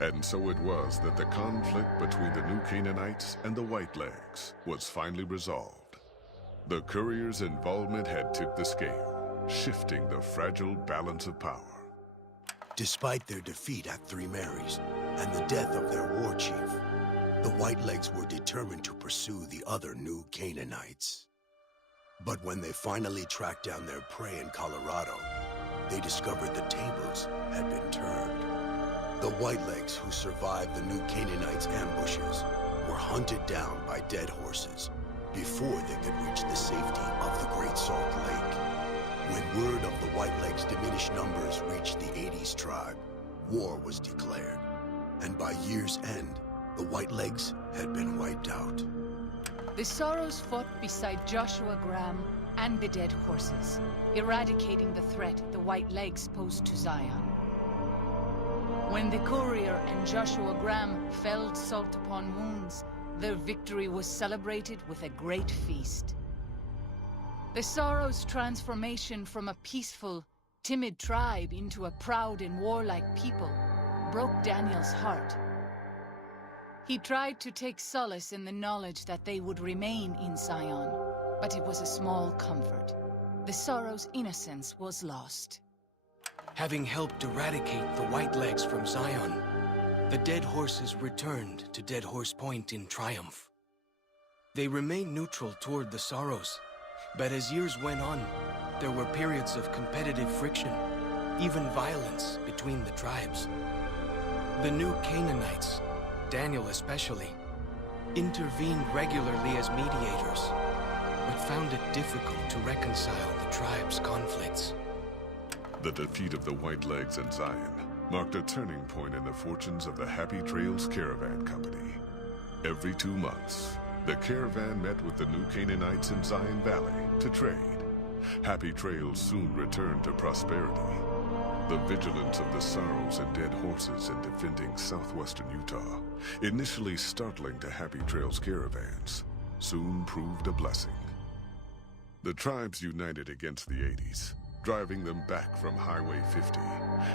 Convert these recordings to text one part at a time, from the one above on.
And so it was that the conflict between the New Canaanites and the Whitelegs was finally resolved. The courier's involvement had tipped the scale, shifting the fragile balance of power. Despite their defeat at Three Marys and the death of their war chief, the Whitelegs were determined to pursue the other New Canaanites. But when they finally tracked down their prey in Colorado, they discovered the tables had been turned. The Whitelegs who survived the New Canaanites' ambushes were hunted down by dead horses before they could reach the safety of the Great Salt Lake. When word of the Whitelegs' diminished numbers reached the 80s tribe, war was declared, and by year's end, the Whitelegs had been wiped out. The Sorrows fought beside Joshua Graham and the dead horses, eradicating the threat the Whitelegs posed to Zion. When the courier and Joshua Graham felled Salt upon Wounds, their victory was celebrated with a great feast. The Sorrows' transformation from a peaceful, timid tribe into a proud and warlike people broke Daniel's heart. He tried to take solace in the knowledge that they would remain in Zion, but it was a small comfort. The Sorrows' innocence was lost. Having helped eradicate the Whitelegs from Zion, the dead horses returned to Dead Horse Point in triumph. They remained neutral toward the Sorrows, but as years went on, there were periods of competitive friction, even violence between the tribes. The New Canaanites, Daniel especially, intervened regularly as mediators, but found it difficult to reconcile the tribe's conflicts. The defeat of the Whitelegs and Zion marked a turning point in the fortunes of the Happy Trails Caravan Company. Every 2 months, the caravan met with the New Canaanites in Zion Valley to trade. Happy Trails soon returned to prosperity. The vigilance of the Sorrows and dead horses in defending southwestern Utah, initially startling to Happy Trails caravans, soon proved a blessing. The tribes united against the 80s, driving them back from Highway 50,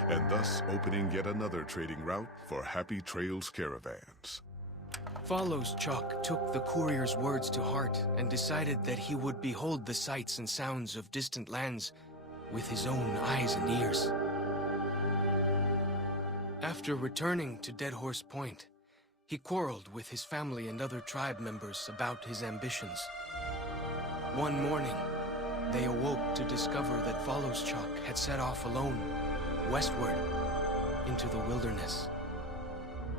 and thus opening yet another trading route for Happy Trails caravans. Follows Chuck took the courier's words to heart and decided that he would behold the sights and sounds of distant lands with his own eyes and ears. After returning to Dead Horse Point, he quarreled with his family and other tribe members about his ambitions. One morning, they awoke to discover that Follows Chuck had set off alone, westward, into the wilderness.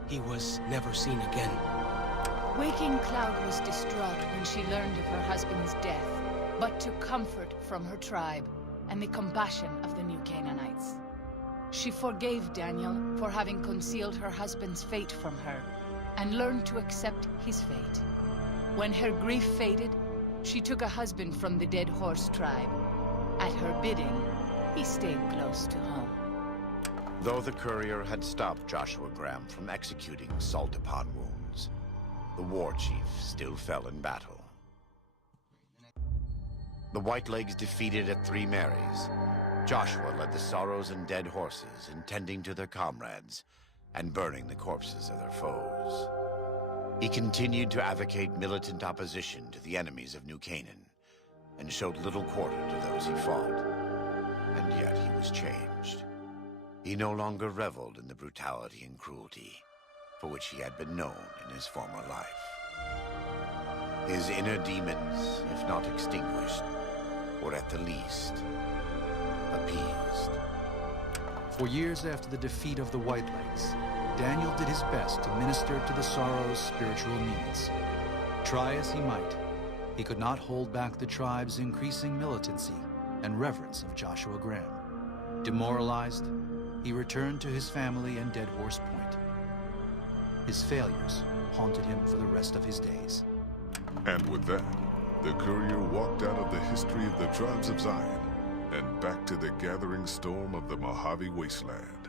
He was never seen again. Waking Cloud was distraught when she learned of her husband's death, but took comfort from her tribe and the compassion of the New Canaanites. She forgave Daniel for having concealed her husband's fate from her, and learned to accept his fate. When her grief faded, she took a husband from the Dead Horse tribe. At her bidding, he stayed close to home. Though the courier had stopped Joshua Graham from executing Salt upon Wounds, the war chief still fell in battle. The Whitelegs defeated at Three Marys, Joshua led the Sorrows and dead horses in tending to their comrades and burning the corpses of their foes. He continued to advocate militant opposition to the enemies of New Canaan and showed little quarter to those he fought. And yet he was changed. He no longer reveled in the brutality and cruelty for which he had been known in his former life. His inner demons, if not extinguished, were at the least appeased. For years after the defeat of the Whitelegs, Daniel did his best to minister to the Sorrows' spiritual needs. Try as he might, he could not hold back the tribe's increasing militancy and reverence of Joshua Graham. Demoralized, he returned to his family in Dead Horse Point. His failures haunted him for the rest of his days. And with that, the courier walked out of the history of the tribes of Zion and back to the gathering storm of the Mojave Wasteland.